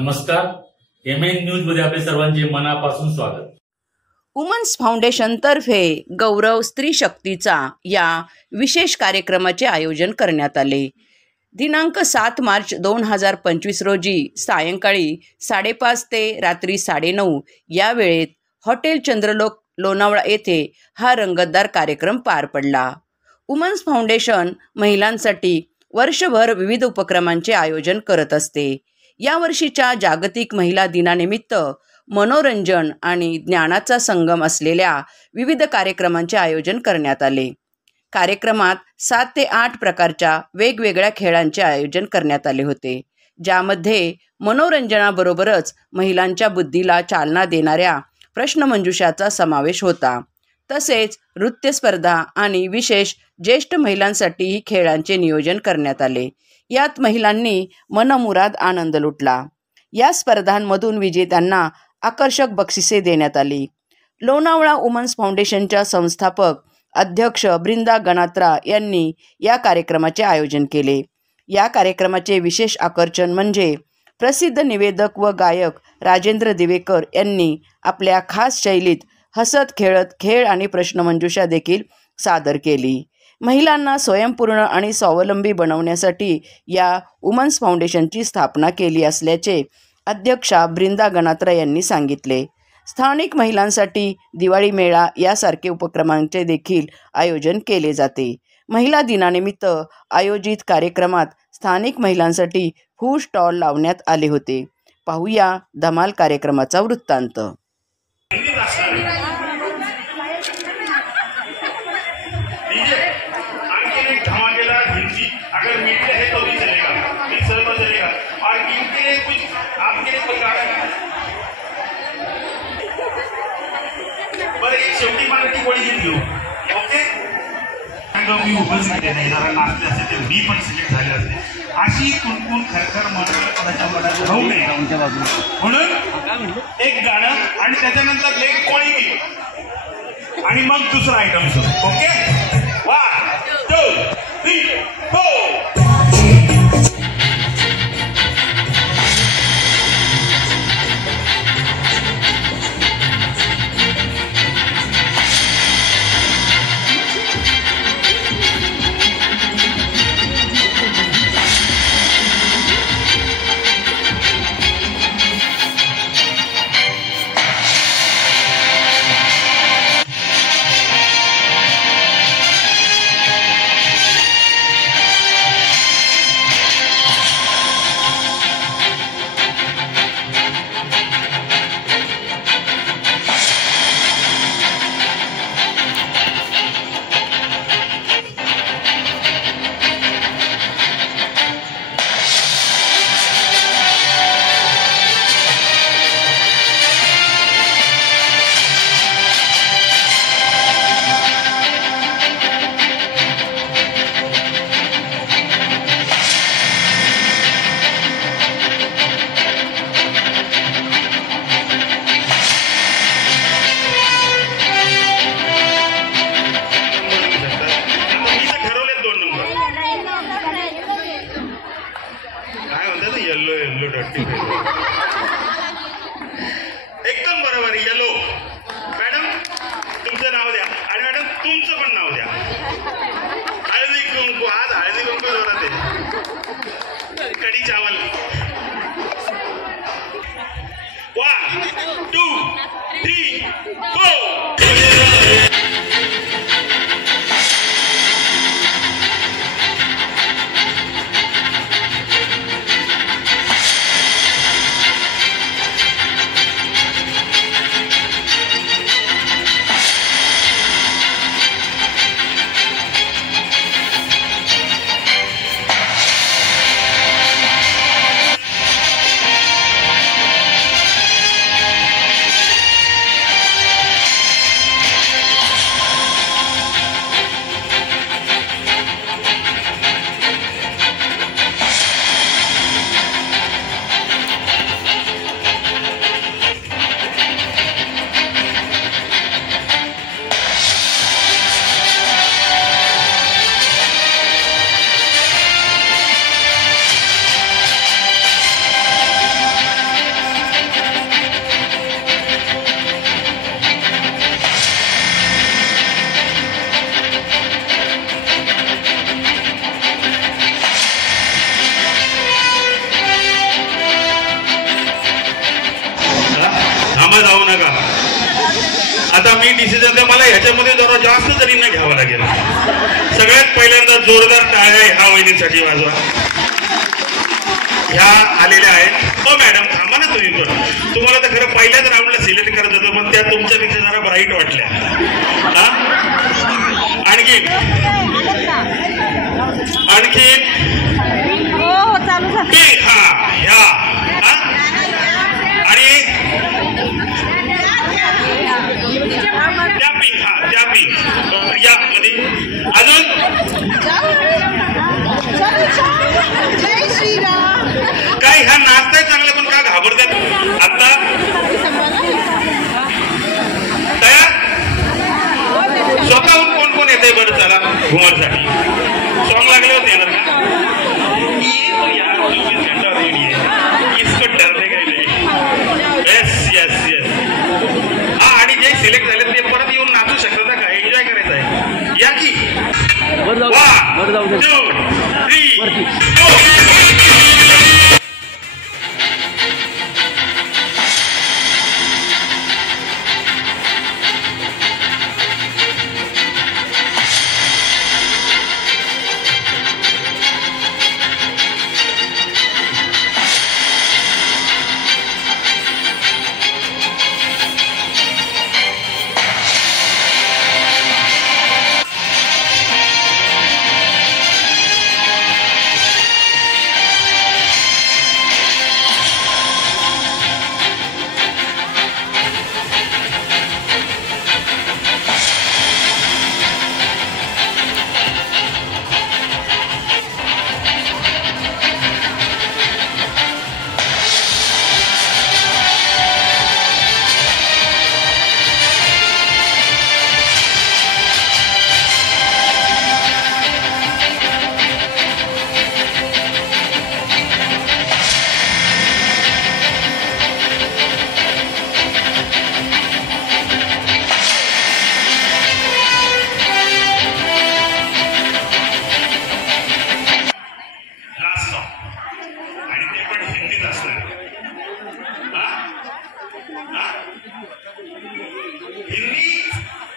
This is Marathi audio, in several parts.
नमस्कार, MN न्यूज मध्ये आपले सर्वांचे मनापासून स्वागत। वुमन्स फाउंडेशन तर्फे गौरव स्त्री शक्तीचा या विशेष कार्यक्रमाचे आयोजन करण्यात आले। दिनांक 7 मार्च 2025 रोजी सायंकाळी 5:30 ते रात्री 9:30 या वेळेत हॉटेल चंद्रलोक लोणावळा येथे हा रंगतदार कार्यक्रम पार पडला। वुमन्स फाउंडेशन महिलांसाठी वर्षभर विविध उपक्रमांचे आयोजन करत असते। या वर्षीच्या जागतिक महिला दिनानिमित्त मनोरंजन आणि ज्ञानाचा संगम असलेल्या विविध कार्यक्रमांचे आयोजन करण्यात आले। कार्यक्रमात 7 ते 8 प्रकारच्या वेगवेगळ्या खेळांचे आयोजन करण्यात आले होते, ज्यामध्ये मनोरंजनाबरोबरच महिलांच्या बुद्धीला चालना देणाऱ्या प्रश्नमंजुषाचा समावेश होता। तसेच नृत्य स्पर्धा आणि विशेष ज्येष्ठ महिलांसाठीही खेळांचे नियोजन करण्यात आले। यात महिलांनी मनमुराद आनंद लुटला। या स्पर्धांमधून विजेत्यांना आकर्षक बक्षिसे देण्यात आली। लोणावळा वुमन्स फाउंडेशनच्या संस्थापक अध्यक्ष ब्रिंदा गणात्रा यांनी या कार्यक्रमाचे आयोजन केले। या कार्यक्रमाचे विशेष आकर्षण म्हणजे प्रसिद्ध निवेदक व गायक राजेंद्र दिवेकर यांनी आपल्या खास शैलीत हसत खेळत खेळ आणि प्रश्नमंजुषा देखील सादर केली। महिलांना स्वयंपूर्ण आणि स्वावलंबी बनवण्यासाठी या वुमन्स फाउंडेशनची स्थापना केली असल्याचे अध्यक्षा ब्रिंदा गणात्रा यांनी सांगितले। स्थानिक महिलांसाठी दिवाळी मेळा यासारखे उपक्रमांचे देखील आयोजन केले जाते। महिला दिनानिमित्त आयोजित कार्यक्रमात स्थानिक महिलांसाठी फूड स्टॉल लावण्यात आले होते। पाहूया धमाल कार्यक्रमाचा वृत्तांत। अगर मीडिया है तो भी चलेगा, मिक्सर तो चलेगा, और इनके लिए कुछ आपके लिए कोई गाना बरं एक शेवटी मराठी गोळी घेतली। ओके, मी उपस्थित नाही, जरा नाचले असते ते मी पण सिलेक्ट झाले असते। अशी कुणकुण खरखर कोणाच्या मनात राहू नये म्हणून एक गाणं आणि त्याच्यानंतर एक कोळी गीत आणि मग दुसरा आयटम सुरू। ओके, 1 2 3 4 एकदम बरोबर। येलो मॅडम तुमचं नाव द्या आणि मॅडम तुमचं पण नाव द्या। हळदी कुंकू, आज हळदी कुंकू जोरात आहे। कढी चावल 1 2 3 4 काही डिसिजन द्या. मला ह्याच्यामध्ये जरा जास्त जरींना घ्यावं लागेल. सगळ्यात पहिल्यांदा जोरदार टाळ्या ह्या वहिनीसाठी वाजवा. ह्या आलेल्या आहेत. हो मॅडम थांबा ना तुम्ही पण. तुम्हाला तर खरं पहिल्याच राऊंडला सिलेक्ट करत होतं पण त्या तुमच्यापेक्षा जरा ब्राईट वाटल्या. हा आणखी पिंक. हा ह्या आणि त्या पिंक. हा त्या पिंक या मध्ये अजून काय ह्या नाचताय चांगलं पण का घाबरतात आता. तयार स्वतःहून कोण कोण येते बरं चला घुमरसाठी. सॉंग लागले होते येणार का. ये तो यार 24 घंटा रेडी है इसको डरने का नहीं. Yes yes yes. हा आणि जे सिलेक्ट झाले ते परत येऊन नाचू शकतात का. एन्जॉय करायचं आहे. या की 1 2 3 go.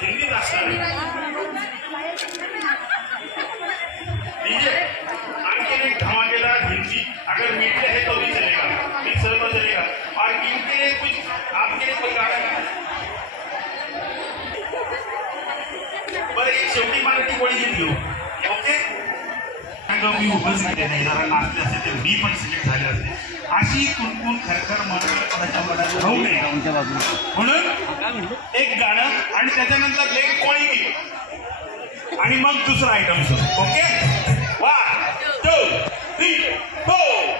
हिंदी असणार आणखी एक धमाकेला हिंदी. अगर मीठे है तो भी चलेगा, मिक्सर तो चलेगा. और इनके लिए कुछ आपके लिए कोई गाना बरं एक शेवटी मराठी गोळी घेतली. ओके मी उपस्थित नाही जरा नाचले असते ते मी पण सिलेक्ट झाले असते. अशी कुणकुण खरखर मनाच्या मनात राहू नये म्हणून एक गाणं आणि त्याच्यानंतर एक कोळी गीत आणि मग दुसरा आयटम सुरू. ओके 1 2 3 4.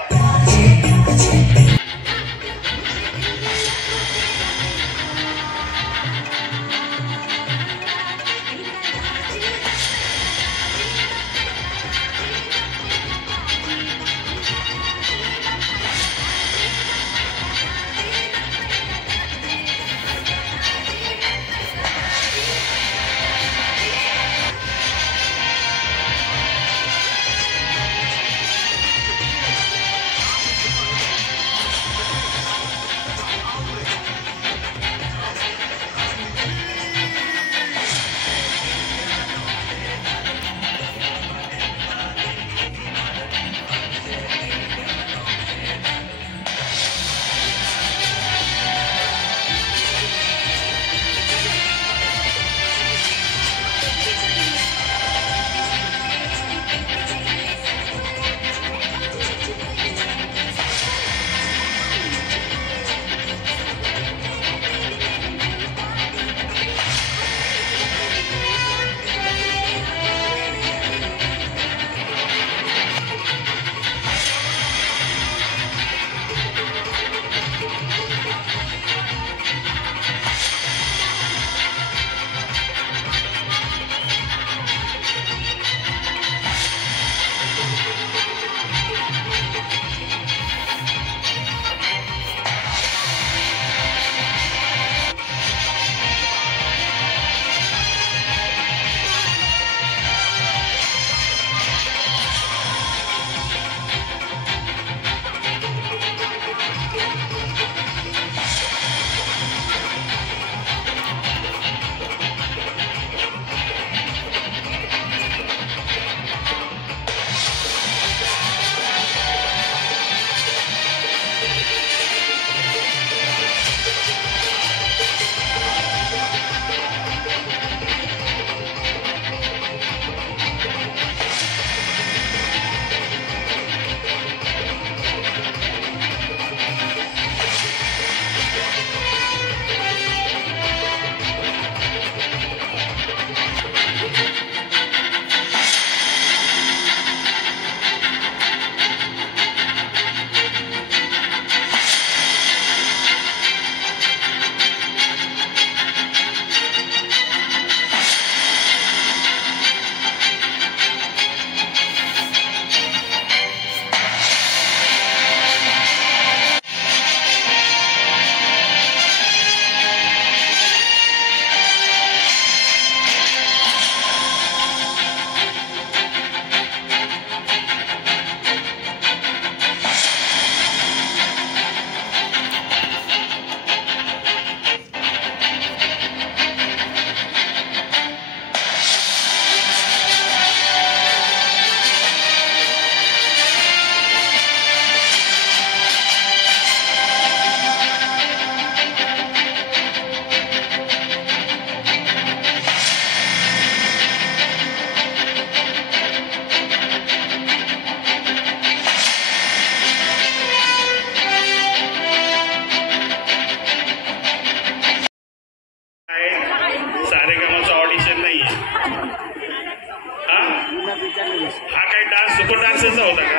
हा काय डान्स सुपर डान्सचा होता का?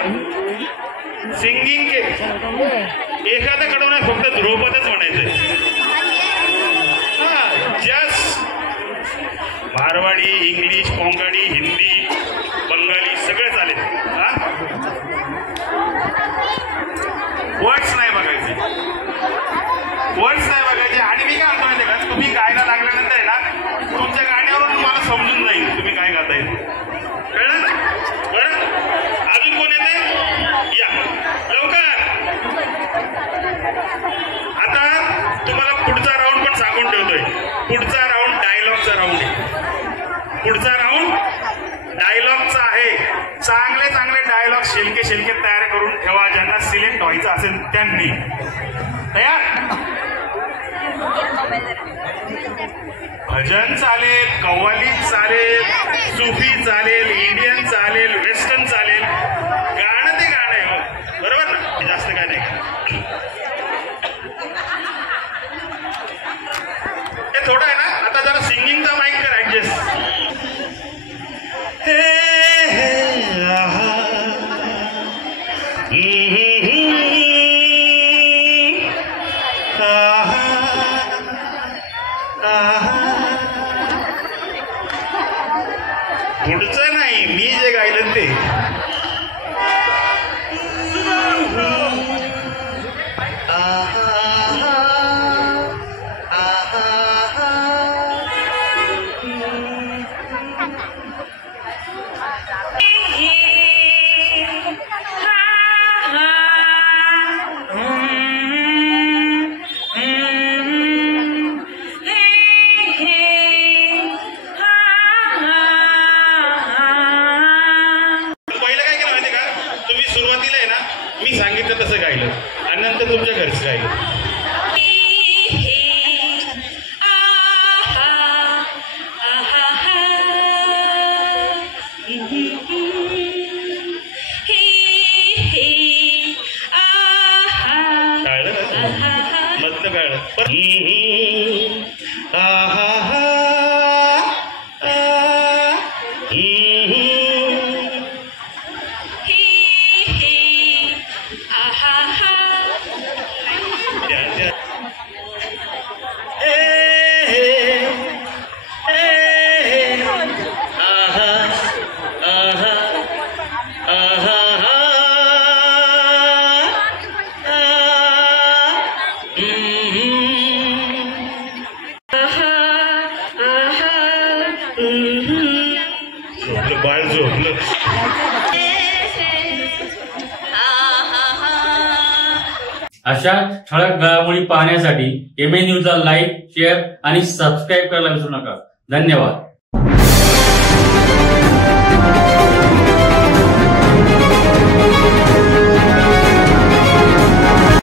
सिंगिंग के एखादा कडवणार फक्त ध्रुवपदच म्हणायचंय. हा जस्ट मारवाडी, इंग्लिश, कोंकणी, हिंदी, बंगाली सगळं चालेल. हा वर्ड्स नाही बघायचे, वर्ड्स नाही बघायचे. आणि मी काय म्हणतो माहिती का, तुम्ही गायला लागल्यानंतर आहे ना तुमच्या गाण्यावरून मला समजून जाईल तुम्ही काय गाताय. कळलं बरं? अजून कोण येते? या लवकर. आता तुम्हाला पुढचा राऊंड पण सांगून ठेवतोय. पुढचा राऊंड डायलॉगचा राऊंड आहे. पुढचा राऊंड डायलॉगचा आहे. चांगले चांगले डायलॉग शिल्के तयार करून ठेवा. ज्यांना सिलेक्ट व्हायचं असेल त्यांनी. तयार? भजन चालेल, कव्वाली चालेल, सुफी चालेल, इंडियन चालेल, वेस्टर्न चालेल. गाणं ते गाणं आहे, बरोबर ना? जास्त काय नाही. हे थोडं आहे ना. आता जरा सिंगिंगचा माईक कर ऍडजस्ट. पुढचं नाही, मी जे गायलं ते. सुरुवातीला आहे ना मी सांगितलं तसं गायलं आणि नंतर तुमच्या घरचं गायलं. मधलं कळलं बाळ झोपलं. अशा ठळक घडामोडी पाहण्यासाठी MN न्यूजला लाईक, शेअर आणि सबस्क्राईब करायला विसरू नका. धन्यवाद.